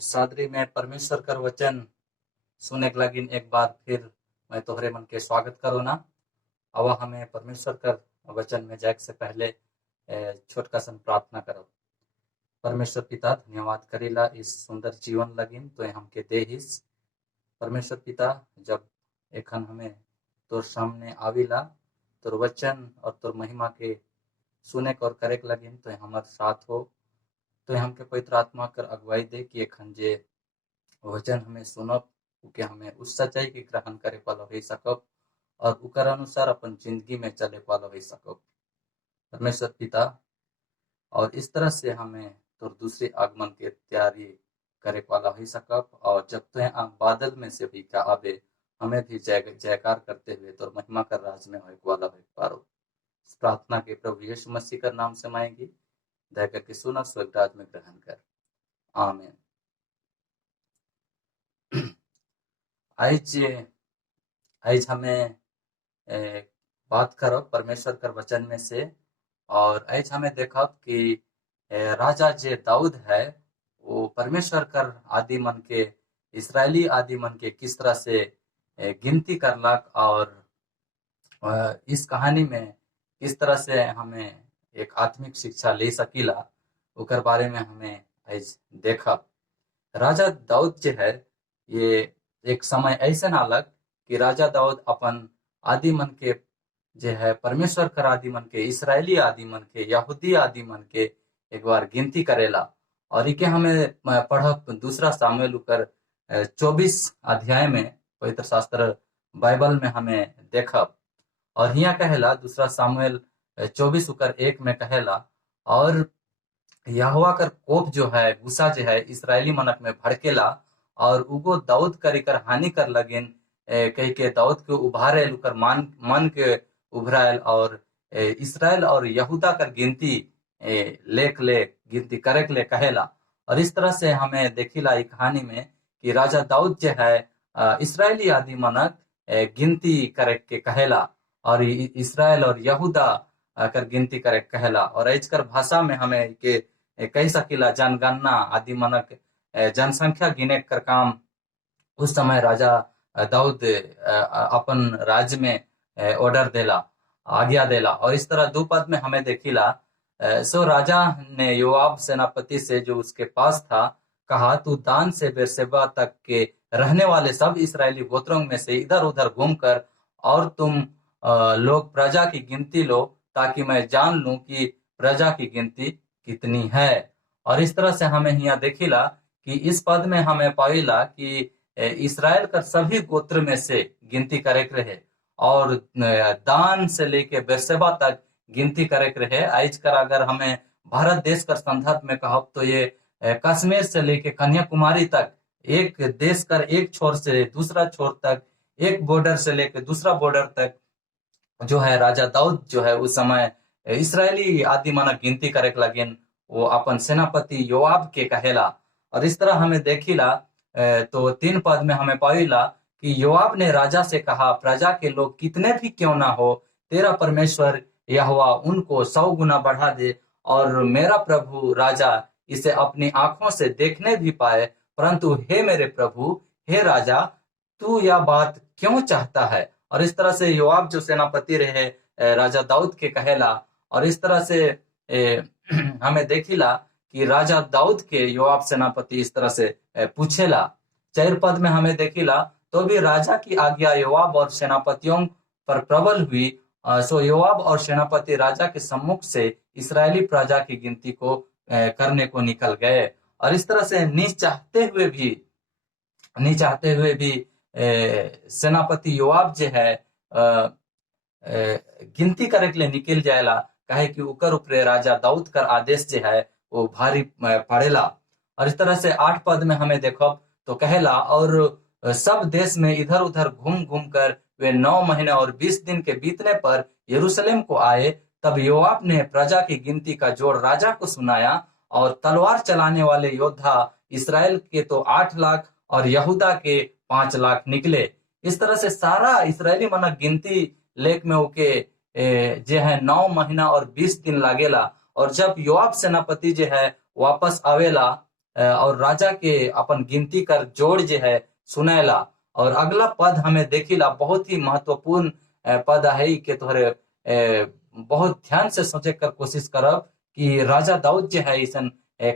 सादरी में परमेश्वर कर वचन सुने के लगिन एक बार फिर मैं तोहरे मन के स्वागत करो ना। अब हमें परमेश्वर कर वचन में जाए से पहले छोटका सन प्रार्थना करो। परमेश्वर पिता धन्यवाद करेला इस सुंदर जीवन लगिन तो हमके देहिस। परमेश्वर पिता जब एखन हमें तोर सामने आविला तोर वचन और तोर महिमा के सुने और करे के लगिन तो हमार साथ हो। तो हमके पवित्र आत्मा कर अगुवाई दे कि एखन जे वचन हमें सुनब के हमें उस सच्चाई के ग्रहण करे पालो हो सकब और उकर अनुसार अपन जिंदगी में चले पालो हो सकब परमेश्वर पिता। और इस तरह से हमें तो दूसरे आगमन के तैयारी करे पाला हो सकब और जब तो बादल में से भी क्या आवे हमें भी जयकार करते हुए तो महिमा कर राज में हो वाला हो पारो। इस प्रार्थना के प्रभु यीशु मसीह का नाम से मांगेगी, दया करके सुना स्वर्गराज में ग्रहण कर, आमीन। आज हमें बात करो परमेश्वर कर वचन में से। और आज हमें देखब कि राजा जे दाऊद है वो परमेश्वर कर आदि मन के इसराइली आदि मन के किस तरह से गिनती करलक और इस कहानी में किस तरह से हमें एक आत्मिक शिक्षा ले सकीला उकर बारे में हमें आज देखब। राजा दाऊद जो है ये एक समय ऐसा नालक कि राजा दाऊद अपन आदि मन के जो है परमेश्वर कर आदि मन के इसराइली आदि मन के यहूदी आदि मन के एक बार गिनती करेला। और इके हमें पढ़ब दूसरा सामुएल उकर 24 अध्याय में पवित्र शास्त्र बाइबल में हमें देखब। और यहाँ कहेला दूसरा सामुएल 24 उकर 1 में कहेला, और यहोवा कर कोप जो है गुस्सा जो है इसराइली मनक में भड़केला और उगो दाऊद करिकर हानि कर लगिन कह के दाऊद के उभारे उकर मन के उभरायल और इसराइल और यहूदा कर गिनती गिनती करे के ले कहेला। और इस तरह से हमें देखिला एक कहानी में कि राजा दाऊद जो है इसराइली आदि मनक गिनती करे के कहेला और इसराइल और यहूदा कर गिनती करे कहेला। और एजकर भाषा में हमें के कह सकीला जनगणना आदि मनक जनसंख्या गिने कर काम उस समय राजा दाऊद अपन राज्य में ऑर्डर देला, आज्ञा देला। और इस तरह दो पद में हमें देखिला सो राजा ने योआब सेनापति से जो उसके पास था कहा, तू दान से बेरशेबा तक के रहने वाले सब इसराइली गोत्रों में से इधर उधर घूमकर और तुम लोग प्रजा की गिनती लो ताकि मैं जान लूं कि प्रजा की गिनती कितनी है। और इस तरह से हमें यहाँ देखिला कि इस पद में हमें पाइला कि इसराइल का सभी गोत्र में से गिनती करे के रहे और दान से लेके बेरशेबा तक गिनती करे के रहे। आज कर अगर हमें भारत देश का संदर्भ में कहब तो ये कश्मीर से लेके कन्याकुमारी तक एक देश कर एक छोर से दूसरा छोर तक एक बॉर्डर से लेके दूसरा बॉर्डर तक जो है राजा दाऊद जो है उस समय इसराइली आदि मानक गिनती करे के लगिन वो अपन सेनापति योआब के कहेला। और इस तरह हमें देखिला तो 3 पद में हमें पाइला कि योआब ने राजा से कहा, प्रजा के लोग कितने भी क्यों ना हो तेरा परमेश्वर यहोवा उनको 100 गुना बढ़ा दे और मेरा प्रभु राजा इसे अपनी आंखों से देखने भी पाए। परंतु हे मेरे प्रभु हे राजा तू यह बात क्यों चाहता है। और इस तरह से योआब जो सेनापति रहे राजा दाऊद के कहेला। और इस तरह से हमें देखिला कि राजा दाऊद के योआब सेनापति इस तरह से पूछेला। 4 पद में हमें देखिला तो भी राजा की आज्ञा योआब और सेनापतियों पर प्रबल हुई। सो योआब और सेनापति राजा के सम्मुख से इसराइली प्रजा की गिनती को करने को निकल गए। और इस तरह से नहीं चाहते हुए भी सेनापति योआब जो है गिनती करे के लिए निकल जाएला, कहे कि उकर ऊपर राजा दाऊद कर आदेश जो है वो भारी पड़ेला। और इस तरह से 8 पद में हमें देखो तो कहेला, और सब देश में इधर उधर घूम घूम कर वे 9 महीने और 20 दिन के बीतने पर यरूशलेम को आए। तब योआब ने प्रजा की गिनती का जोड़ राजा को सुनाया और तलवार चलाने वाले योद्धा इसराइल के तो 8 लाख और यहूदा के 5 लाख निकले। इस तरह से सारा इसराइली मनक गिनती लेख में उके जो है 9 महीना और 20 दिन लागेला। और जब योआब सेनापति जो है वापस आवेला और राजा के अपन गिनती कर जोड़ जे है सुनेला। और अगला पद हमें देखिला बहुत ही महत्वपूर्ण पद है कि तोहरे बहुत ध्यान से सोचे कर कोशिश करब कि राजा दाऊद जे है ऐसन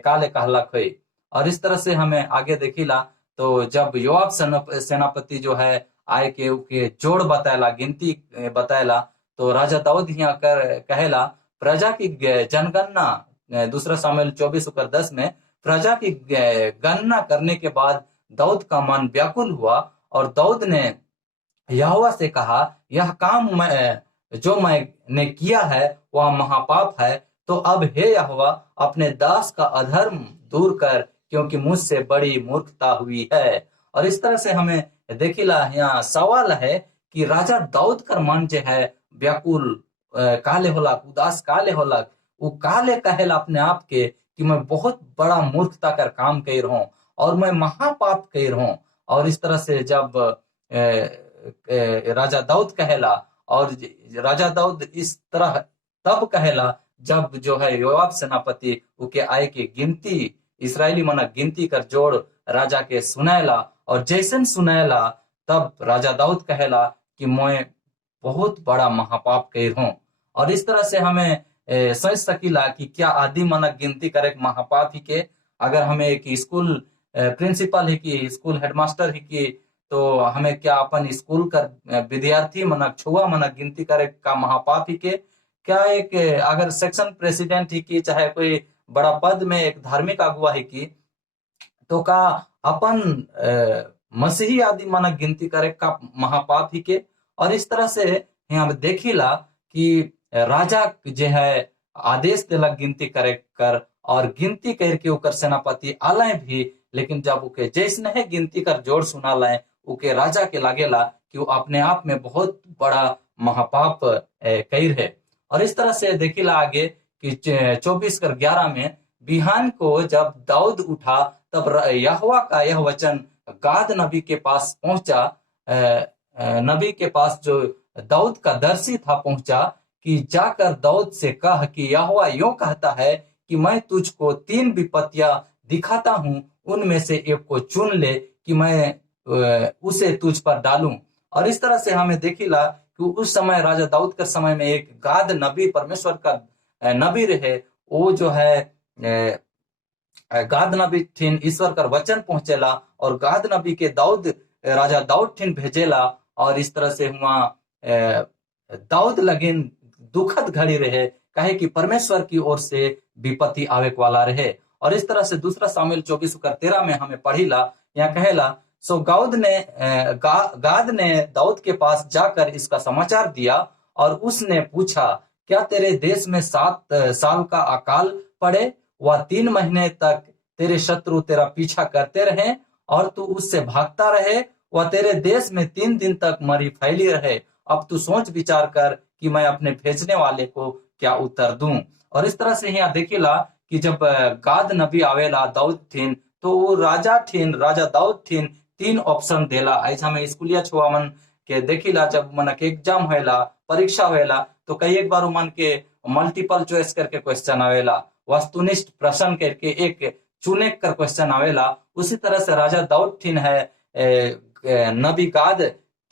काले कहलक है। और इस तरह से हमें आगे देखिला तो जब योआब सेनापति जो है आए के जोड़ बताएला, गिनती बताएला, तो राजा दाऊद यहाँ कर कहेला प्रजा की जनगणना, दूसरा सामुएल 24:10 में प्रजा की गणना करने के बाद दाऊद का मन व्याकुल हुआ और दाऊद ने यहोवा से कहा, यह काम जो मैंने किया है वह महापाप है, तो अब हे यहोवा अपने दास का अधर्म दूर कर, क्योंकि मुझसे बड़ी मूर्खता हुई है। और इस तरह से हमें देखिला यहाँ सवाल है कि राजा दाऊद का मन जो है व्याकुल काले होला, उदास काले होला, वो काले कहेला अपने आप के कि मैं बहुत बड़ा मूर्खता कर काम कर रहा हूँ और मैं महापाप कर रहा हूँ। और इस तरह से जब राजा दाऊद कहेला, और राजा दाऊद इस तरह तब कहेला जब जो है योआब सेनापति उके आए के गिनती, इसराइली मना गिनती कर जोड़ राजा के सुनाएला, और जैसन सुनाएला तब राजा दाऊद कहेला कि मैं बहुत बड़ा महापाप कर हूँ। और इस तरह से हमें सोच सकीला कि क्या आदि मना गिनती करे महापाप ही के। अगर हमें एक स्कूल प्रिंसिपल है कि स्कूल हेडमास्टर है कि, तो हमें क्या अपन स्कूल का विद्यार्थी मना छुआ मना गिनती करे का महापाप ही के। क्या एक अगर सेक्शन प्रेसिडेंट ही की, चाहे कोई बड़ा पद में एक धार्मिक अगुवा है की, तो का अपन मसीही आदि मना गिनती करे का महापाप ही के। और इस तरह से यहाँ देखिला कि राजा जो है आदेश दिलक गिनती करे कर, और गिनती करके ओकर सेनापति आलय भी, लेकिन जब उके जैसे है गिनती कर जोड़ सुना लाए, उके राजा के लागेला कि वो अपने आप में बहुत बड़ा महापाप कर है। और इस तरह से देखिला आगे कि 24:11 में बिहान को जब दाऊद उठा तब यहोवा का यह वचन गाद नबी के पास पहुंचा, नबी के पास जो दाऊद का दर्शी था पहुंचा कि जाकर दाऊद से कह कि यहोवा यूं कहता है कि मैं तुझको 3 विपत्तियां दिखाता हूं, उनमें से एक को चुन ले कि मैं उसे तुझ पर डालूं। और इस तरह से हमें देखिला कि उस समय राजा दाऊद के समय में एक गाद नबी, परमेश्वर का नबी रहे, वो जो है गाद नबी ठिन ईश्वर का वचन पहुंचेला, और गाद नबी के राजा दाऊद ठिन भेजेला। और इस तरह से हुआ दाऊद लगिन दुखद घड़ी रहे, कहे कि परमेश्वर की ओर से विपत्ति आवे वाला रहे। और इस तरह से दूसरा सामुएल 24:13 में हमें पढ़ीला, यहाँ कहेला, सो गाद ने दाऊद के पास जाकर इसका समाचार दिया, और उसने पूछा, क्या तेरे देश में 7 साल का अकाल पड़े, वह 3 महीने तक तेरे शत्रु तेरा पीछा करते रहे और तू उससे भागता रहे, वह तेरे देश में 3 दिन तक मरी फैली रहे। अब तू सोच विचार कर कि मैं अपने भेजने वाले को क्या उत्तर दूं। और इस तरह से यहाँ देखिला कि जब गाद नबी आवेला दाऊद ठिन, तो वो राजा दाऊद ठिन 3 ऑप्शन देला। ऐसा में स्कूलिया छुआ मन के देखिला, जब मन के एग्जाम होएला, परीक्षा होएला, तो कई एक बार मन के मल्टीपल चॉइस करके क्वेश्चन आवेला, वस्तुनिष्ठ प्रश्न करके एक चुने कर क्वेश्चन आवेला। उसी तरह से राजा दाऊद ठिन है नबी गाद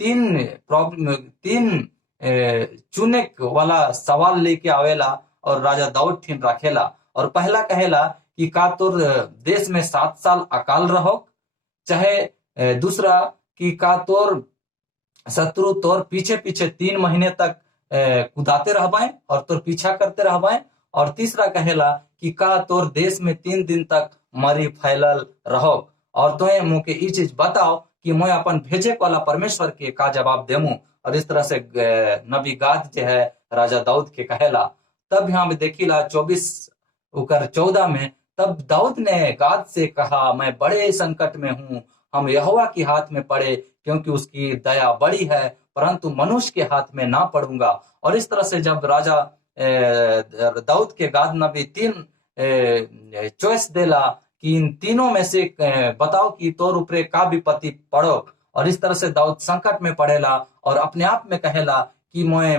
3 चुने वाला सवाल लेके आवेला, और राजा दाऊद ठिन रखेला। और पहला कहेला कि का तोर देश में 7 साल अकाल रहो, चाहे दूसरा कि का तोर शत्रु तोर पीछे पीछे 3 महीने तक कुदाते रहबाए और तोर पीछा करते रहबाए, और तीसरा कहेला कि का तोर देश में 3 दिन तक मरी फैलल रहो, और तोहे मुके ई चीज बताओ कि मैं अपन भेजे वाला परमेश्वर के का जवाब देमू। और इस तरह से नबी गाद जो है राजा दाऊद के कहेला। तब यहाँ देखिला 24:14 में, तब दाऊद ने गाद से कहा, मैं बड़े संकट में हूँ, हम यहोवा के हाथ में पड़े, क्योंकि उसकी दया बड़ी है, परंतु मनुष्य के हाथ में ना पड़ूंगा। और इस तरह से जब राजा दाऊद के गाद नबी 3 चॉइस देला कि इन तीनों में से बताओ कि तोर ऊपरे का विपत्ति पड़ो। और इस तरह से दाऊद संकट में पड़ेला और अपने आप में कहेला कि मैं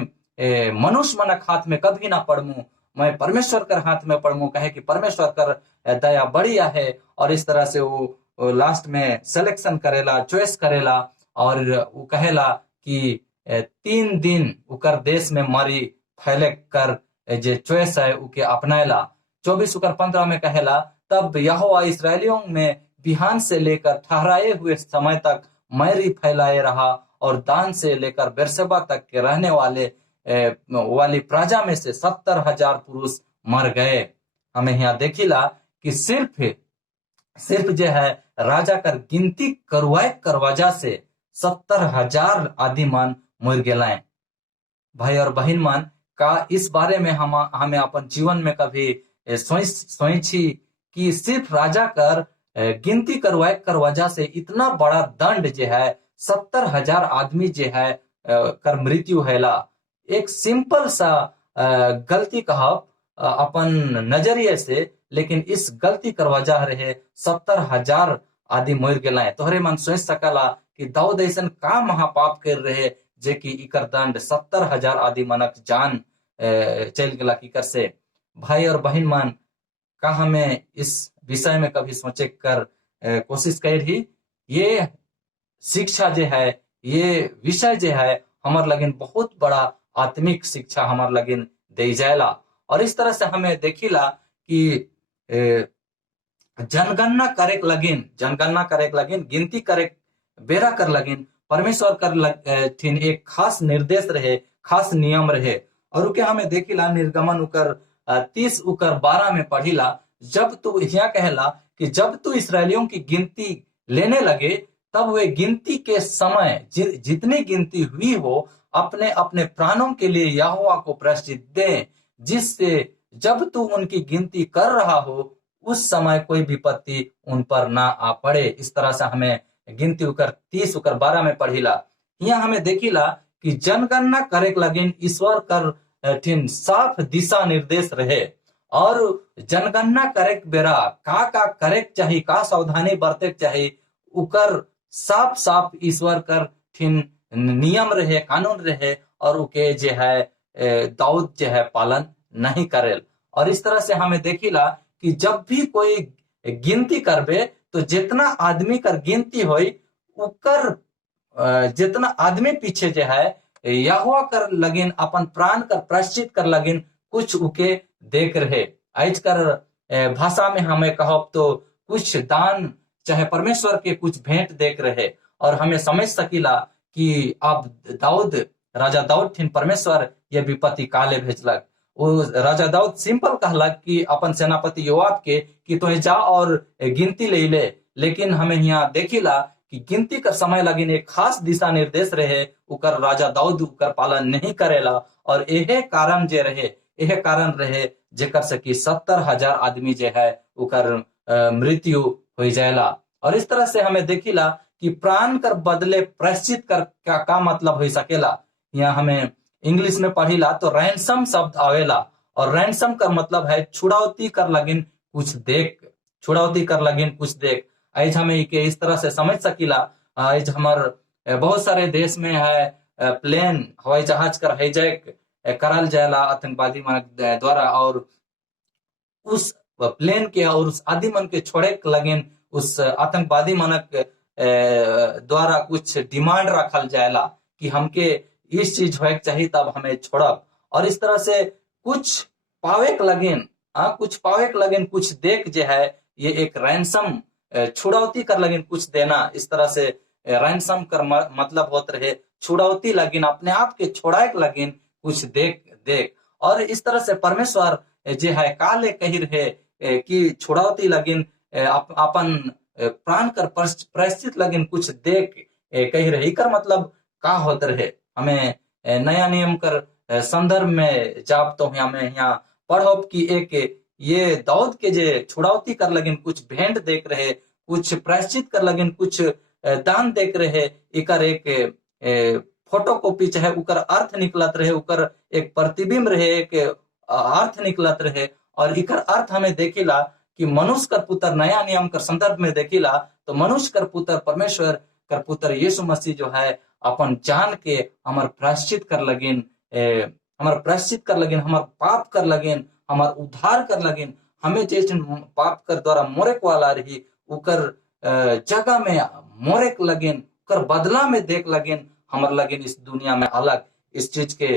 मनुष्य मनक हाथ में कभी ना पड़मू, मैं परमेश्वर कर हाथ में पड़मू, कहे कि परमेश्वर कर दया बढ़िया है। और इस तरह से वो लास्ट में सिलेक्शन करेला, चॉइस करेला और वो कहेला कि 3 दिन उकर देश में मरी फैले कर जे चॉइस है उके अपनाएला। 24:15 में कहेला, तब यहोवा इसराइलियों में बिहान से लेकर ठहराए हुए समय तक मैरी फैलाए रहा और दान से लेकर बेरशेबा तक के रहने वाली प्रजा में से 70,000 पुरुष मर गए। हमें यहाँ देखिला कि सिर्फ जो है राजा कर गिनती करवाए कर वजह से 70,000 आदि मन मर गए। भाई और बहन मन का इस बारे में हमें अपन जीवन में कभी सोची कि सिर्फ राजा कर गिनती करवाए कर वजह से इतना बड़ा दंड जो है 70,000 आदमी जो है कर मृत्यु हैला। एक सिंपल सा गलती कहब अपन नजरिए से, लेकिन इस गलती कर वजह रहे 70,000 आदि मर गए। तोहरे मन सोच सकला कि दाऊद ऐसा का महापाप कर रहे जे कि इकर दंड 70,000 आदि मनक जान चल गला की कर से। भाई और बहन मन का हमें इस विषय में कभी सोचे कर कोशिश कर ही ये शिक्षा जो है, ये विषय जो है हमार लगिन बहुत बड़ा आत्मिक शिक्षा हमार लगिन दे जाएला। और इस तरह से हमें देखिला कि जनगणना करे लगिन गिनती करे बेरा कर लगिन परमेश्वर कर थिन एक खास निर्देश रहे, खास नियम रहे। और उके हमें देखिला निर्गमन उकर 30:12 में पढ़िला, जब तू यहाँ कहला कि जब तू इसराइलियों की गिनती लेने लगे तब वे गिनती के समय जितनी गिनती हुई हो अपने अपने प्राणों के लिए यहोवा को प्रायश्चित दे, जिससे जब तू उनकी गिनती कर रहा हो उस समय कोई विपत्ति उन पर ना आ पड़े। इस तरह से हमें गिनती उकर 30:12 में पढ़िला। यहाँ हमें देखिला कि जनगणना करे लगिन ईश्वर कर ठिन साफ दिशा निर्देश रहे। और जनगणना करे बेरा का करे चाहिए, का सावधानी बरते चाहिए, उकर साफ साफ ईश्वर कर ठिन नियम रहे, कानून रहे। और उके जो है दाऊद जो है पालन नहीं करेल। और इस तरह से हमें देखिला कि जब भी कोई गिनती करबे तो जितना आदमी कर गिनती होई उकर जितना आदमी पीछे जो है यहोवा कर लगिन अपन प्राण कर प्रायश्चित कर लगिन कुछ उके देख रहे। आज कर भाषा में हमें कहब तो कुछ दान चाहे परमेश्वर के कुछ भेंट देख रहे। और हमें समझ सकीला कि अब राजा दाऊद ठिन परमेश्वर ये विपत्ति काले भेजलक। वो राजा दाऊद सिंपल कहलक कि अपन सेनापति योआब के कि तो जा और गिनती ले। लेकिन हमें यहाँ देखिला कि गिनती कर समय लगिन एक खास दिशा निर्देश रहे, उकर राजा दाऊद उकर पालन नहीं करेला। और यह कारण रहे जेकर से कि 70,000 आदमी जो है उकर मृत्यु हो जाएला। और इस तरह से हमें देखिला कि प्राण कर बदले प्रायश्चित कर का मतलब हो सकेला। यहाँ हमें इंग्लिश में पढ़िला तो रैंसम शब्द आवेला। और रैंसम का मतलब है छुड़ौती कर लगिन कुछ देख। आज हमें इस तरह से समझ सकीला। आज हमार बहुत सारे देश में है प्लेन हवाई जहाज कर हाईजैक करल जाएला आतंकवादी मन द्वारा। और उस प्लेन के और उस आदि मन के छोड़े लगिन उस आतंकवादी मनक द्वारा कुछ डिमांड रखल जाएला कि हमके इस चीज होए चाहिए तब हमें छोड़ब। और इस तरह से कुछ पावे के लगिन कुछ देख जो है ये एक रैंसम छुड़ौती कर लगिन कुछ देना। इस तरह से रैंसम कर मतलब होते रहे छुड़ौती लगिन, अपने आप के छोड़ाए के लगिन कुछ देख। और इस तरह से परमेश्वर जो है काले कही रहे कि छुड़ौती लगिन अपन प्राण कर प्रायश्चित लगिन कुछ देख कही रहे। इकर मतलब का होते रहे हमें नया नियम कर संदर्भ में जाप तो हमें यहाँ पढ़ब कि एक ये दाऊद के जे छुड़ौती कर लगिन कुछ भेंट देख रहे, कुछ प्रायश्चित कर लगिन कुछ दान देख रहे। इकर एक फोटोकॉपी चाहे उकर अर्थ निकलत रहे, उकर एक प्रतिबिंब रहे, एक अर्थ निकलत रहे। और इकर अर्थ हमें देखिला कि मनुष्य कर पुत्र नया नियम कर संदर्भ में देखिला तो मनुष्य कर पुत्र परमेश्वर कर पुत्र यीशु मसीह जो है अपन जान के हमार प्रायश्चित कर लगिन, हमार पाप कर लगिन, हमार उद्धार कर लगिन, हमें जैसे पाप कर द्वारा मोरेक वाला रही उकर जगह में मोरेक लगिन कर बदला में देख लगिन हमर लगिन इस दुनिया में अलग इस चीज के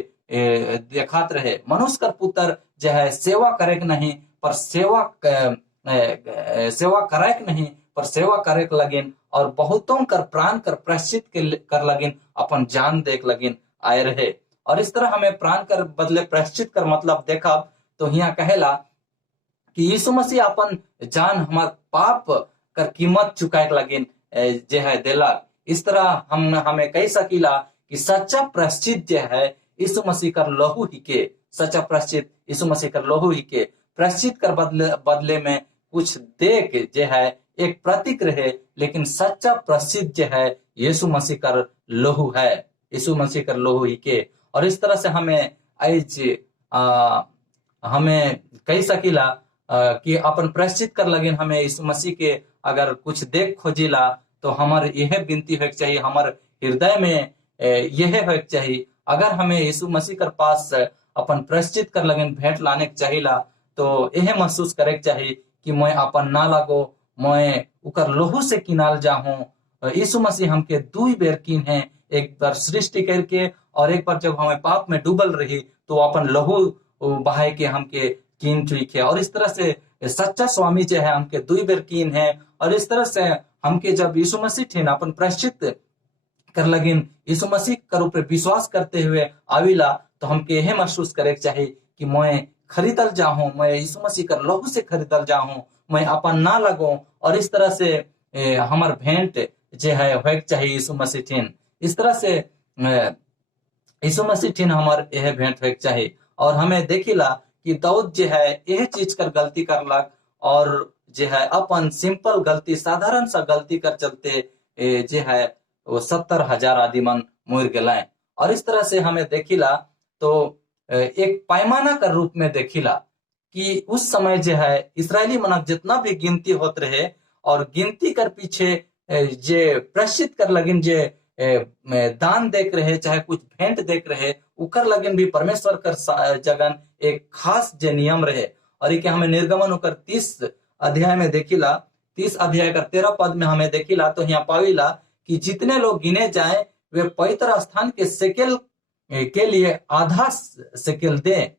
देखात रहे। मनुष्य कर पुत्र जो है सेवा करे के नहीं पर सेवा करे के नहीं पर सेवा करे के लगिन और बहुतों कर प्राण कर प्रायश्चित कर लगिन अपन जान देख लगिन आए रहे। और इस तरह हमें प्राण कर बदले प्रायश्चित कर मतलब देखा तो यहाँ कहेला कि यीशु मसीह अपन जान हमार पाप कर कीमत चुकाए के लगिन जे है देला। इस तरह हम हमें कह सकीला कि सच्चा प्रायश्चित जो है यीशु मसीह कर लहू ही के, सच्चा प्रायश्चित यीशु मसीह कर लहू ही के प्रायश्चित कर बदले में कुछ दे के जो है एक प्रतीक रहे, लेकिन सच्चा प्रायश्चित जो है यीशु मसीह कर लहू है, यीशु मसीह कर लहू ही के। और इस तरह से हमें आज हमें कह सकीला कि अपन प्रायश्चित कर लगिन हमें यीशु मसीह के अगर कुछ देख खोजिला तो हमार यह विनती हो चाहिए, हमार हृदय में यह हो चाहिए अगर हमें यीशु मसीह कर पास अपन प्रायश्चित कर लगिन भेंट लाने के चाहिला तो यह महसूस करे चाहिए कि मैं अपन ना लागो, मैं उकर लोहू से किनाल जाहूं। यीशु मसीह हमके दुई बेर कीन है, एक बार सृष्टि करके और एक बार जब हमें पाप में डूबल रही तो अपन लहू बहाय के हमके कीन चुके। और इस तरह से सच्चा स्वामी जो है हमके दुई बेर कीन है। और इस तरह से हमके जब यीशु मसीह थे अपन प्रायश्चित कर लगिन यीशु मसीह कर ऊपर विश्वास करते हुए आविला तो हमके यह महसूस करे चाहिए कि मैं खरीदल जाऊं, मैं यीशु मसीह कर लहू से खरीदल जाऊं, मैं अपन ना लगो। और इस तरह से हमार भेंट जो है हो चाहिए यीशु मसीह ठीन। इस तरह से यीशु मसीह ठीन हमार यह भेंट हो चाहिए। और हमें देखिला कि दाऊद जो है यह चीज कर गलती करलक और जो है अपन सिंपल गलती साधारण सा गलती कर चलते जो है वो 70,000 आदमी मन मुर गए। और इस तरह से हमें देखिला तो एक पैमाना का रूप में देखिला कि उस समय जो है इस्राएली मनक जितना भी गिनती होत रहे और गिनती कर पीछे जे प्रायश्चित कर लगिन जे दान देख रहे चाहे कुछ भेंट देख रहे उकर लगिन भी परमेश्वर कर जगन एक खास जे नियम रहे। और ये हमें निर्गमन होकर 30 अध्याय में देखिला, 30 अध्याय का 13 पद में हमें देखिला तो यहाँ पाविला कि जितने लोग गिने जाए वे पवित्र स्थान के सेकेल के लिए आधा सेकेल दें।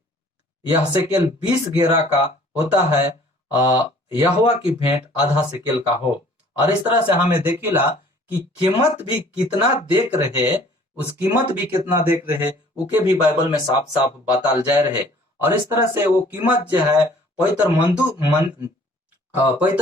यह सेकेल 20 गेरा का होता है, यहोवा की भेंट आधा सेकेल का हो। और इस तरह से हमें देखिला कि कीमत भी कितना देख रहे, उस कीमत भी कितना देख रहे उके भी बाइबल में साफ साफ बताल जाए रहे। और इस तरह से वो कीमत जो है पवित्र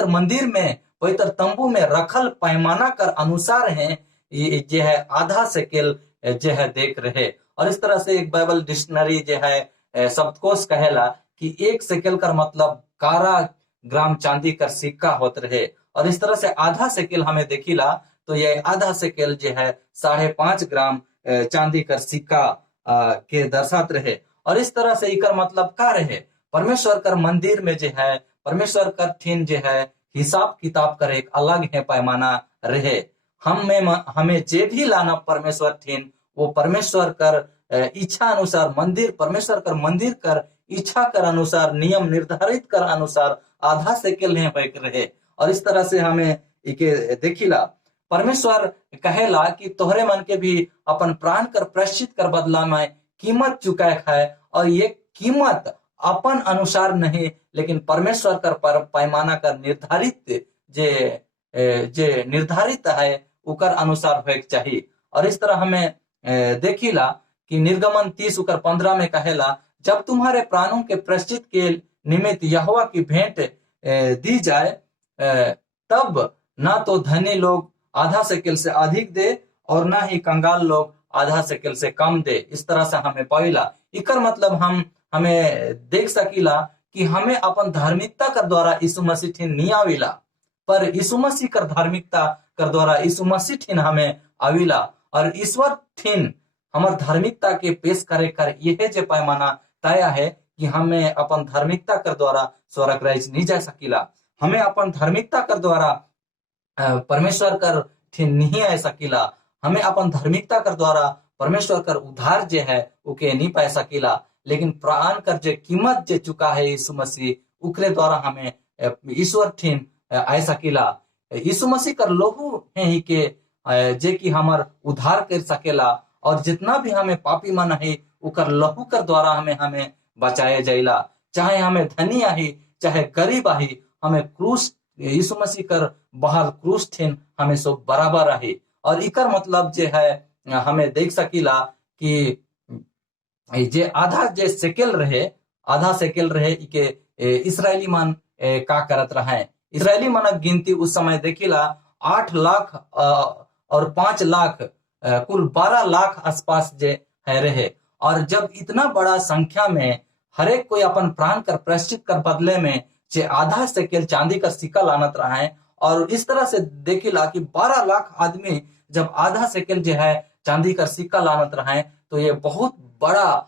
मंदिर में पवित्र तंबू में रखल पैमाना कर अनुसार है ये जो है आधा सेकेल जो है देख रहे। और इस तरह से एक बाइबल डिक्शनरी जो है शब्दकोश कहेला कि 1 सेकेल का मतलब 11 ग्राम चांदी का सिक्का होत रहे। और इस तरह से आधा सेकेल हमें देखिला तो ये आधा सेकेल जो है 5.5 ग्राम चांदी का सिक्का के दर्शात रहे। और इस तरह से इकर मतलब का रहे परमेश्वर कर मंदिर में जो है परमेश्वर कर ठीन जो है हिसाब किताब कर एक अलग है पैमाना रहे। हमें जे भी लाना परमेश्वर ठीन वो परमेश्वर कर इच्छा अनुसार मंदिर परमेश्वर कर मंदिर कर इच्छा कर अनुसार नियम निर्धारित कर अनुसार आधा सेकेल है रहे। और इस तरह से हमें इके देखिला परमेश्वर कहेला कि तोहरे मन के भी अपन प्राण कर प्रायश्चित कर बदला में कीमत चुकाए है। और ये कीमत अपन अनुसार नहीं लेकिन परमेश्वर कर पैमाना कर निर्धारित जे निर्धारित है उकर अनुसार होके चाहिए। और इस तरह हमें देखिला कि निर्गमन 30:15 में कहेला जब तुम्हारे प्राणों के प्रायश्चित के निमित्त यहोवा की भेंट दी जाए तब ना तो धनी लोग आधा सेकेल से अधिक दे और ना ही कंगाल लोग आधा सेकेल से कम दे। इस तरह से हमें पाविला इकर मतलब हमें देख सकीला कि हमें अपन धार्मिकता कर द्वारा यीशु मसीह ठीन नहीं आविला पर यीशु मसीह कर धार्मिकता कर द्वारा यीशु मसीह ठीन हमें आविला। और ईश्वर ठीन हमार धार्मिकता के पेश करे कर यह जे पैमाना तय है कि हमें अपन धार्मिकता कर द्वारा स्वर्ग राज्य नहीं जा सकीला। हमें अपन धार्मिकता कर द्वारा परमेश्वर कर ठीन नहीं आ सकीला। हमें अपन धार्मिकता कर द्वारा परमेश्वर कर उद्धार जे है उके नहीं पा सकीला। लेकिन प्राण कर जे कीमत जे चुका है यीशु मसीह उकरे द्वारा हमें ईश्वर ठीन आय सकेला। यीशु मसीह कर लोहू है ही के जे कि हमार उद्धार कर सकेला, और जितना भी हमें पापी मन है उकर लहू कर द्वारा हमें हमें बचाए जाइला। चाहे हमें धनी आही चाहे गरीब आही, हमें क्रूस यीशु मसीह कर बहाल क्रूस ठेन हमें सब बराबर आही। और इकर मतलब जे है हमें देख सकीला कि जे आधा जे सेकेल रहे, आधा सेकेल रहे इके इसराइली मन का करत रहे। इसराइली मन गिनती उस समय देखिला 8 लाख और 5 लाख कुल 12 लाख आसपास जे है रहे। और जब इतना बड़ा संख्या में हरेक कोई अपन प्राण कर प्रायश्चित कर बदले में जे आधा सेकेल चांदी का सिक्का लानत रहा है, और इस तरह से देखिला कि 12 लाख आदमी जब आधा सेकेल जो है चांदी का सिक्का लानत रहा है, तो ये बहुत बड़ा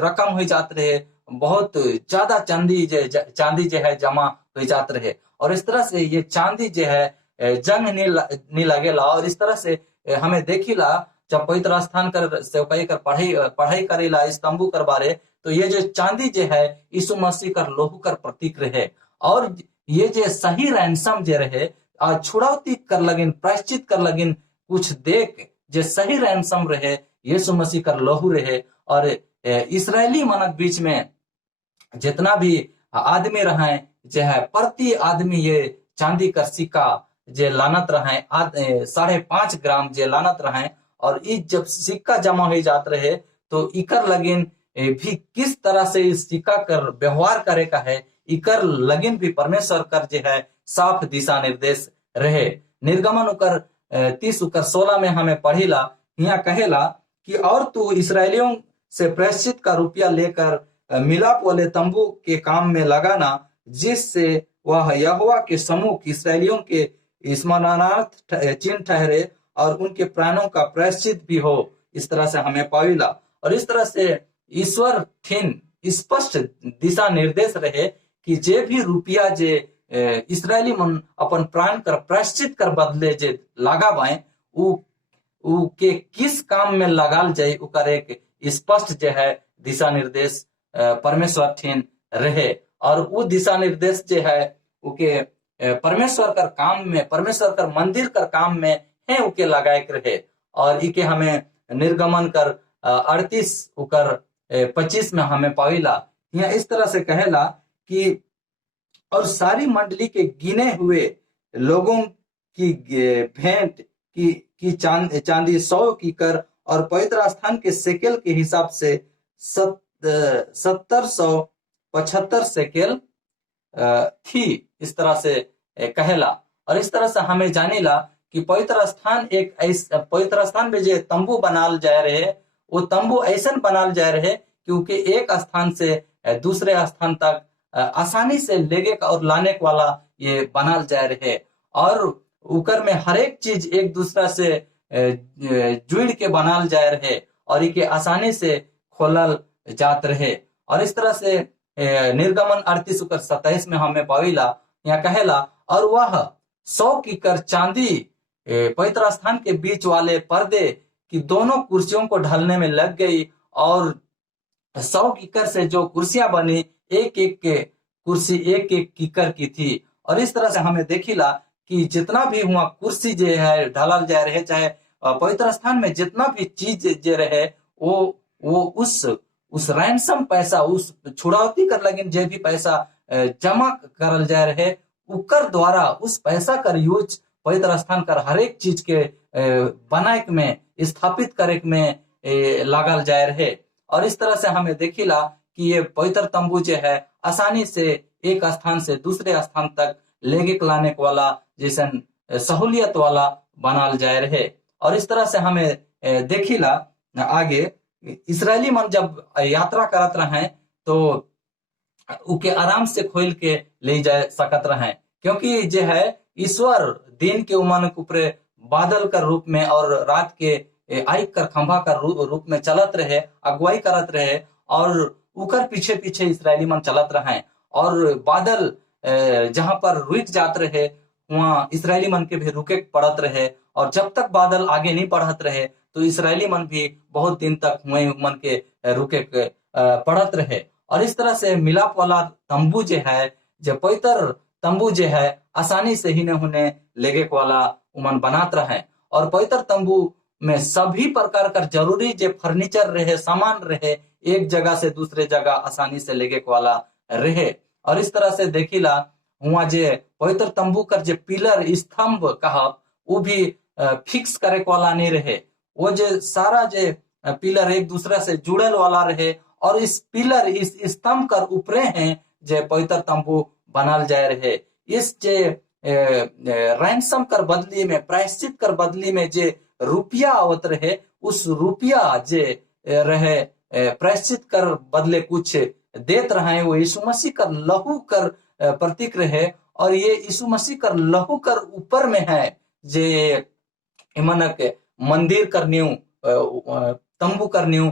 रकम हो जात रहे, बहुत ज्यादा चांदी जो है जमा हो जात रहे। और इस तरह से ये चांदी जो है जंग नहीं लगेला। और इस तरह से हमें देखिला जब पवित्र स्थान कर सेवकाई कर पढ़ाई करेला इस तंबू कर बारे, तो ये जो चांदी जो है यीशु मसीह कर लोहू कर प्रतीक रहे। और ये जो सही रैंसम जे रहे छुड़ौती कर लगिन प्रायश्चित कर लगिन कुछ देख जे सही रैंसम रहे यीशु मसीह कर लोहू रहे। और इसराइली मनक बीच में जितना भी आदमी रहे जे है प्रति आदमी ये चांदी कर सिक्का जे लानत रहे 5.5 ग्राम जे लानत रहे। और इस जब सिक्का जमा हो जात रहे तो इकर लगिन भी किस तरह से इस सिक्का कर व्यवहार करे का है, इकर लगिन भी परमेश्वर कर जे है साफ दिशा निर्देश रहे। निर्गमन उकर 30 उकर 16 में हमें पढ़िला, यहाँ कहेला कि और तू इसराइलियों से प्रायश्चित का रुपया लेकर मिलाप वाले तंबू के काम में लगाना, जिससे वह यहोवा के सम्मुख इसराइलियों के स्मरणार्थ चिन्ह ठहरे और उनके प्राणों का प्रायश्चित भी हो। इस तरह से हमें पाविला। और इस तरह से ईश्वर ठिन स्पष्ट दिशा निर्देश रहे कि जे भी रुपया जे इसराइली मन अपन प्राण कर प्रायश्चित कर बदले जे लगा बाए उ के किस काम में लगाल जाए, उकर एक स्पष्ट जो है दिशा निर्देश परमेश्वर ठिन रहे। और वो दिशा निर्देश जो है उके परमेश्वर कर काम में, परमेश्वर कर मंदिर कर काम में है उके लगाए रहे। और इके हमें निर्गमन कर 38 उकर 25 में हमें पाविला। यहाँ इस तरह से कहेला कि और सारी मंडली के गिने हुए लोगों की भेंट की चांदी 100 की कर और पवित्र स्थान के सेकेल के हिसाब से 1775 सेकेल थी। इस तरह से कहेला। और इस तरह से हमें जानेला कि पवित्र स्थान में जो तंबू बनाल जाए रहे, वो तंबू ऐसा बनाल जाए रहे क्योंकि एक स्थान से दूसरे स्थान तक आसानी से लेगे और लाने वाला ये बनाल जाए रहे। और उकर में हर एक चीज एक दूसरा से जुड़ के बनाल जाए रहे और इके आसानी से खोलल जात रहे। और इस तरह से निर्गमन 38 उकर 27 में हमें पाविला, यहाँ कहेला और वह 100 की कर चांदी पवित्र स्थान के बीच वाले पर्दे की दोनों कुर्सियों को ढलने में लग गई। और 100 कीकर से जो कुर्सियां बनी, एक एक के कुर्सी एक एक कीकर की थी। और इस तरह से हमें देखिला कि जितना भी हुआ कुर्सी जो है ढालल जा रहे, चाहे पवित्र स्थान में जितना भी चीज जो रहे वो उस रैंसम पैसा, उस छुड़ौती कर लगिन जे भी पैसा जमा करल जा रहे, उकर द्वारा उस पैसा कर यूज पवित्र स्थान कर हर एक चीज के बनाए में, स्थापित करे में लागल जाए रहे। और इस तरह से हमें देखिला कि ये पवित्र तंबू जो है आसानी से एक स्थान से दूसरे स्थान तक लेगे लाने वाला जैसे सहूलियत वाला बनाल जाए रहे। और इस तरह से हमें देखिला आगे इसराइली मन जब यात्रा करत रहे तो उके आराम से खोल के ले जा सकत रहे, क्योंकि जो है ईश्वर दिन के उमन ऊपर बादल का रूप में और रात के आई कर खंभा का रूप में चलत रहे, अगुवाई करत रहे। और उकर पीछे पीछे इसराइली मन चलत रहे। और बादल जहां पर रुक जात रहे वहां इसराइली मन के भी रुके पड़त रहे। और जब तक बादल आगे नहीं बढ़त रहे तो इसराइली मन भी बहुत दिन तक हुए मन के रुके पड़त रहे। और इस तरह से मिलाप वाला तंबू जो है, जो पवित्र तंबू जो है, आसानी से ही होने लेगे वाला उमन बनात रहे। और पवित्र तंबू में सभी प्रकार का जरूरी जो फर्नीचर रहे, सामान रहे, एक जगह से दूसरे जगह आसानी से लेगे वाला रहे। और इस तरह से देखिला हुआ जे पवित्र तंबू कर जे पिलर स्तंभ कहा वो भी फिक्स करे वाला नहीं रहे। वो जे सारा जे पिलर एक दूसरे से जुड़ल वाला रहे। और इस पिलर, इस स्तंभ कर ऊपरे हैं जे पवित्र तंबू बनाल जाए रहे। इस जे रैंसम कर बदली में, प्रायश्चित कर बदली में जे रुपया आवत रहे, उस रुपया जे रहे प्रायश्चित कर बदले कुछ देत रहे, वो यीशु मसीह कर लहू कर प्रतीक रहे। और ये यीशु मसीह कर लहू कर ऊपर में है जे मनक मंदिर कर नींव, तंबू कर नींव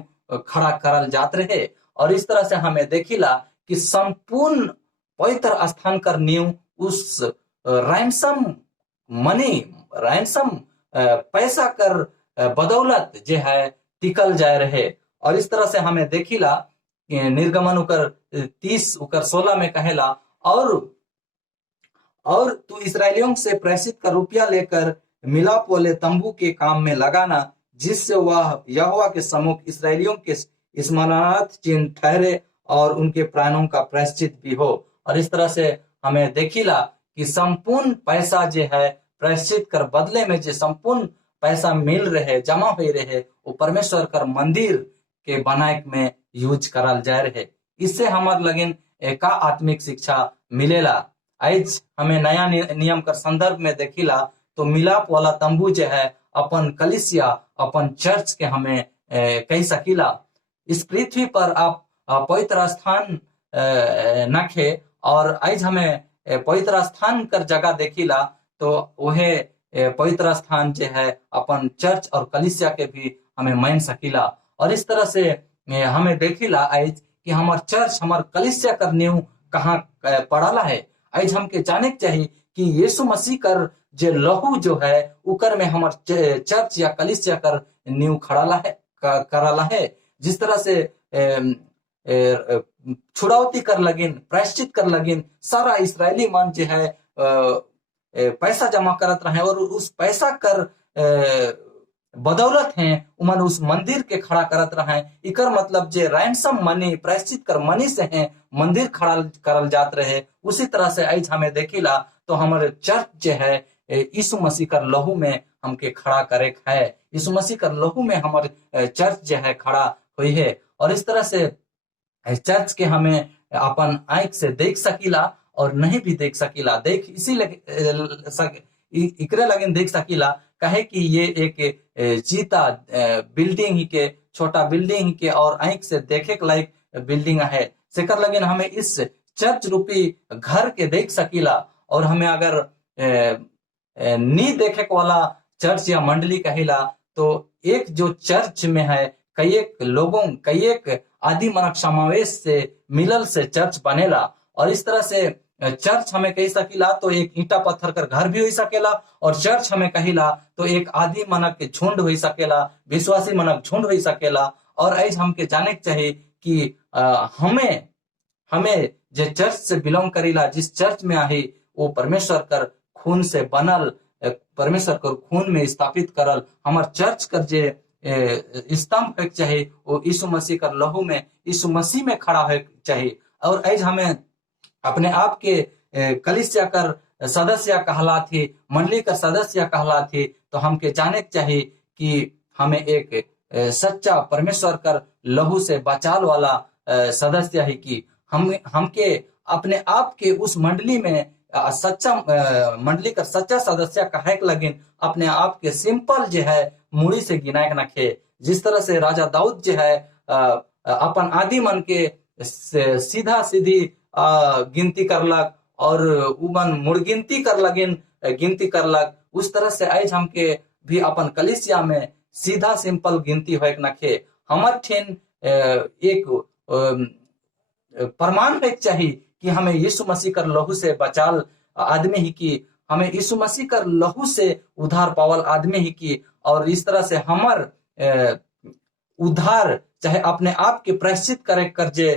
खड़ा करल जात रहे। और इस तरह से हमें देखिला कि संपूर्ण पवित्र स्थान कर नींव उस रैंसम मनी, रैंसम पैसा कर बदौलत जो है टिकल जाए रहे। और इस तरह से हमें देखिला निर्गमन उकर 30 उकर 16 में कहेला, और तू इसराइलियों से प्रेषित का रुपया लेकर मिलाप वाले तंबू के काम में लगाना, जिससे वह यहोवा के सम्मुख इसराइलियों के स्मरणार्थ चिन्ह ठहरे और उनके प्राणों का प्रायश्चित भी हो। और इस तरह से हमें देखिला कि संपूर्ण पैसा जो है प्रायश्चित कर बदले में जो संपूर्ण पैसा मिल रहे, जमा हो रहे, वो परमेश्वर कर मंदिर के बनाए में यूज करल जाए रहे। इससे हमार लगिन एका आत्मिक शिक्षा मिलेला। आज हमें नया नियम कर संदर्भ में देखिला तो मिलाप वाला तंबू जो है अपन कलिसिया, अपन चर्च के हमें कही सकीला। इस पृथ्वी पर आप पवित्र स्थान नखे, और आज हमें पवित्र स्थान कर जगह देखिला तो वह पवित्र स्थान जो है अपन चर्च और कलिसिया के भी हमें मान सकीला। और इस तरह से हमें देखिला आज कि हमार चर्च, हमार कलिसिया कर नींव कहाँ पड़ाला है। आज हमके जाने के चाहिए कि यीशु मसीह कर जो लहू जो है उकर में हमार चर्च या कलिसिया कर नींव खड़ाला है, कराला है। जिस तरह से छुड़ौती कर लगिन, प्रायश्चित कर लगिन, सारा इसराइली मन जो है पैसा जमा करत रहे, और उस पैसा कर बदौलत हैं उमन उस मंदिर के खड़ा करत रहे। इकर मतलब जे रैंसम मनी, प्रायश्चित कर मनी से हैं मंदिर खड़ा करल जात रहे। उसी तरह से आज हमें देखिला तो हमारे चर्च जो है यीशु मसीह कर लहू में हमके खड़ा करे है। यीशु मसीह कर लहू में हमारे चर्च जो है खड़ा हुई है। और इस तरह से चर्च के हमें अपन आंख से देख सकीला और नहीं भी देख सकीला, देख इकरे लगिन देख सकीला, कहे कि ये एक चीता बिल्डिंग ही के, छोटा बिल्डिंग ही के और आंख से देखे के लायक बिल्डिंग है। सेकर लगिन हमें इस चर्च रूपी घर के देख सकीला। और हमें अगर नी देखे वाला चर्च या मंडली कहिला तो एक जो चर्च में है कई एक लोगों, कई एक आदि मानव समावेश से मिलल से चर्च बनेला। और इस तरह से चर्च हमें कही सकीला तो एक ईंटा पत्थर कर घर भी हो सकेला, और चर्च हमें कहिला तो एक आदि मानव के झुंड हो सकेला, विश्वासी मानव झुंड हो सकेला। और आज हमके जाने के चाहिए कि हमें जो चर्च से बिलोंग करीला, जिस चर्च में आई, वो परमेश्वर कर खून से बनल, परमेश्वर कर खून में स्थापित करल हमार चर्च कर जे स्तंभ है चाहिए, वो यीशु मसीह कर लहू में, यीशु मसीह में खड़ा है चाहिए। और आज हमें अपने आप के कलिसिया कर सदस्य कहला थी, मंडली कर सदस्य कहला थी, तो हमके जाने चाहिए कि हमें एक सच्चा परमेश्वर कर लहू से बचाल वाला सदस्य है कि हमके अपने आप के उस मंडली में सच्चा मंडली का सच्चा सदस्य कहे लगिन अपने आप के सिंपल जो है मुड़ी से गिनाए नखे। जिस तरह से राजा दाऊद जो है अपन आदि मन के सीधा सीधी गिनती करलक और उमन मुड़ गिनती कर लगिन, गिनती करलक, उस तरह से आज हमके भी अपन कलिसिया में सीधा सिंपल गिनती हो नखे। हमार ठेन एक प्रमाण है चाहिए कि हमें यीशु मसीह कर लहू से बचाल आदमी ही की, हमें यीशु मसीह कर लहू से उधार पावल आदमी ही की। और इस तरह से हमार उधार चाहे अपने आप के प्रायश्चित करे कर जे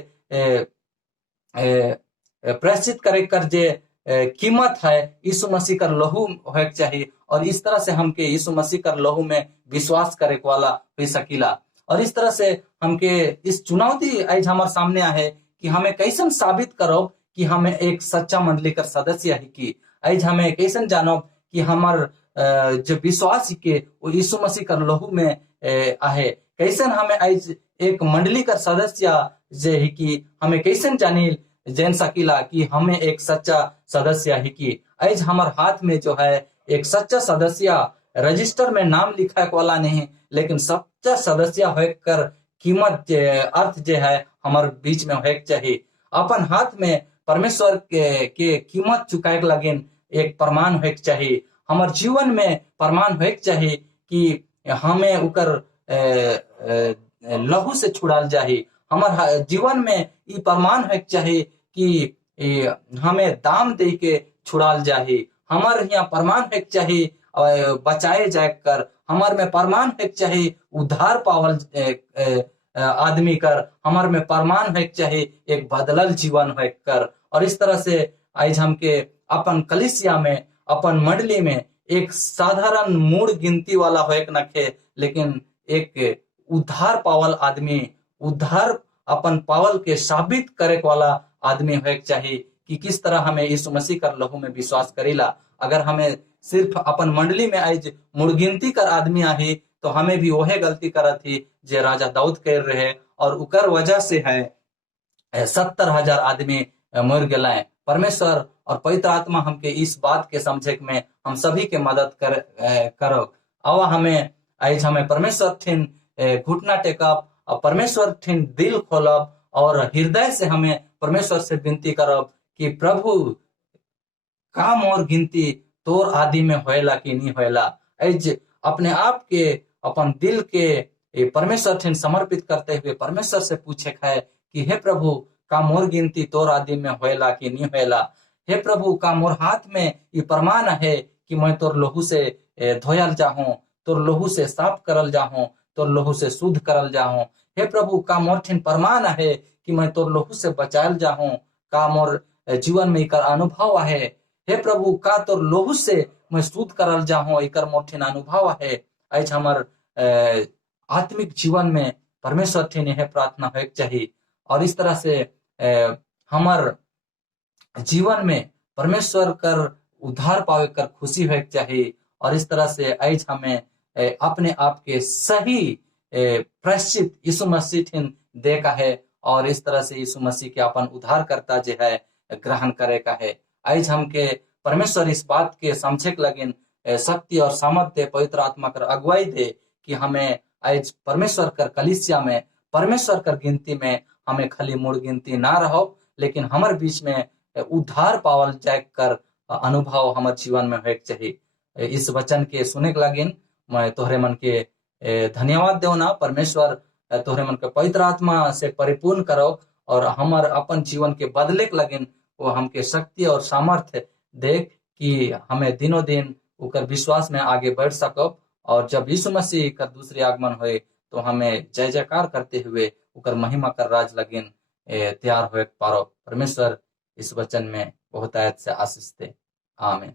प्रायश्चित करे कर जे कीमत है यीशु मसीह कर लहू होके चाहिए, और इस तरह से हमके यीशु मसीह कर लहू में विश्वास करे वाला हो सकीला। और इस तरह से हमके इस चुनौती आज हमारे सामने है कि हमें कैसन साबित करो कि हमें एक सच्चा मंडली कर सदस्य है कि आज हमें कैसन जानो कि हमार जो विश्वास के वो यीशु मसीह कर लहू में आहे। कैसन हमें आज एक मंडली का सदस्य जे है कि हमें कैसन जान सकीला कि हमें एक सच्चा सदस्य है कि आज हमारे हाथ में जो है एक सच्चा सदस्य रजिस्टर में नाम लिखा वाला नहीं, लेकिन सच्चा सदस्य होकर कीमत अर्थ जो है हमारे बीच में होके चाहिए। अपन हाथ में परमेश्वर के कीमत चुकाए लगे एक प्रमाण होके चाहिए। हमारे जीवन में प्रमाण होके चाहिए कि हमें उकर लहू से छुड़ाल जाए। हमारे जीवन में ये प्रमाण होके चाहिए कि हमें दाम दे के छुड़ाल जाए। हमारे यहाँ प्रमाण होके चाहिए बचाए जाए कर। हमारे में प्रमाण होके चाहिए उद्धार पावल आदमी कर। हमारे में प्रमाण होके चाहिए एक बदलल जीवन होके कर। और इस तरह से आज हमके अपन कलिसिया में अपन मंडली में एक साधारण मूड गिनती वाला होके नखे, लेकिन एक उद्धार पावल आदमी, उद्धार अपन पावल के साबित करे वाला आदमी होके चाहिए कि किस तरह हमें यीशु मसीह कर लहू में विश्वास करेला। अगर हमें सिर्फ अपन मंडली में आज मुड़गिनती कर आदमी आही तो हमें भी वही गलती करत थी जे राजा दाऊद कर रहे, और उकर वजह से है 70,000 आदमी मर गए। परमेश्वर और पवित्र आत्मा हमके इस बात के समझे में हम सभी के मदद करो। अब हमें आज हमें परमेश्वर ठिन घुटना टेकब और परमेश्वर ठिन दिल खोलब और हृदय से हमें परमेश्वर से विनती करब कि प्रभु काम और गिनती तोर आदि में होएला कि नहीं होएला। आज अपने आप के अपन दिल के परमेश्वर ठिन समर्पित करते हुए परमेश्वर से पूछे है कि हे प्रभु का मोर गिनती तोर आदि में होएला कि नहीं होएला। हे प्रभु का मोर हाथ में ये प्रमाण है कि मैं तोर लहू से धोयल जाहूं, तोर लहू से साफ करल जाहूं, तोर लहू से शुद्ध करल जाहूं। हे प्रभु का मोर ठिन प्रमाण है कि मैं तोर लहू से बचायल जाहूं, का मोर जीवन में एकर अनुभव है। हे प्रभु का तोर लहू से मैं शुद्ध करल जाहूं, एकर मोर ठिन अनुभव है। आज हमार आत्मिक जीवन में परमेश्वर ठिन यह प्रार्थना होके चाहिए। और इस तरह से हमार जीवन में परमेश्वर कर उद्धार पावे कर खुशी होके चाहिए। और इस तरह से आज हमें अपने आप के सही प्रायश्चित यीशु मसीह ठिन दे का है, और इस तरह से यीशु मसीह के अपन उद्धार करता जो है ग्रहण करे का है। आज हमके परमेश्वर इस बात के समझे लगिन शक्ति और सामर्थ्य पवित्र आत्मा कर अगुवाई दे कि हमें आज परमेश्वर कर कलिसिया में परमेश्वर कर गिनती में हमें खाली मूड गिनती ना रहो, लेकिन हमारे बीच में उद्धार पावल जाए कर अनुभव हमारे जीवन में होके चाहिए। इस वचन के सुने के लगिन मैं तोहरे मन के धन्यवाद देव ना। परमेश्वर तोहरे मन के पवित्र आत्मा से परिपूर्ण करो और हमार अपन जीवन के बदले के लगिन वो हमके शक्ति और सामर्थ्य दे कि हमें दिनों दिन उकर विश्वास में आगे बढ़ सको। और जब यीशु मसीह का दूसरे आगमन होए तो हमें जय जयकार करते हुए उकर महिमा कर राज लगिन तैयार हो पारो। परमेश्वर इस वचन में बहुत आयत से आशीष दे। आमीन।